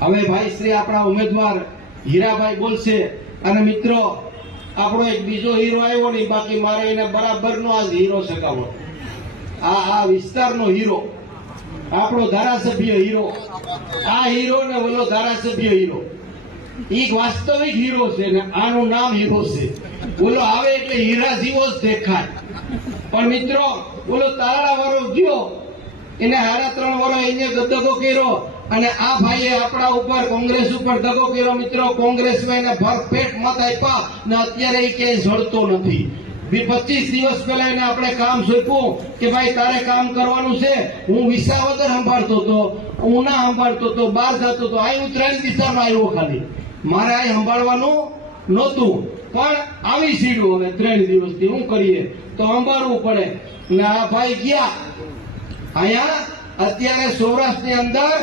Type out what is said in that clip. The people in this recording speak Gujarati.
હવે ભાઈ શ્રી આપણા ઉમેદવાર હીરાભાઈ બોલશે અને મિત્રો આપણો એક બીજો હીરો આવ્યો નહીં, બાકી મારે એને બરાબરનો આ હીરો સકાવો, આ વિસ્તારનો હીરો, આપણો ધારાસભ્ય હીરો, આ હીરો ને ઓલો ધારાસભ્ય હીરો, એક વાસ્તવિક હીરો છે ને આનું નામ હીરો છે. ઓલો આવે એટલે હીરા જેવો જ દેખાય, પણ મિત્રો ઓલો તારડા વાળો ગયો એને 3.5 વર્ષ એને દગો કર્યો અને આ ભાઈએ આપણા ઉપર કોંગ્રેસ ઉપર દગો કર્યો. મિત્રો કોંગ્રેસમાં એને ભરપેટ મત આપ્યા ને અત્યારે એ ક્યાંય જડતો નથી. 25 દિવસ પહેલા એને આપણે કામ સોંપ્યું કે ભાઈ તારે કામ કરવાનું છે. હું વિસાવદર સંભાળતો હતો, ઉના સંભાળતો હતો, બહાર જતો હતો, આ ઉત્તરાયણ દિશામાં આવ્યો, ખાલી મારે આ સંભાળવાનું નહોતું, પણ આવી સીડું હવે 3 દિવસથી શું કરીએ તો સંભાળવું પડે. ને આ ભાઈ ગયા અહીંયા અત્યારે સૌરાષ્ટ્રની અંદર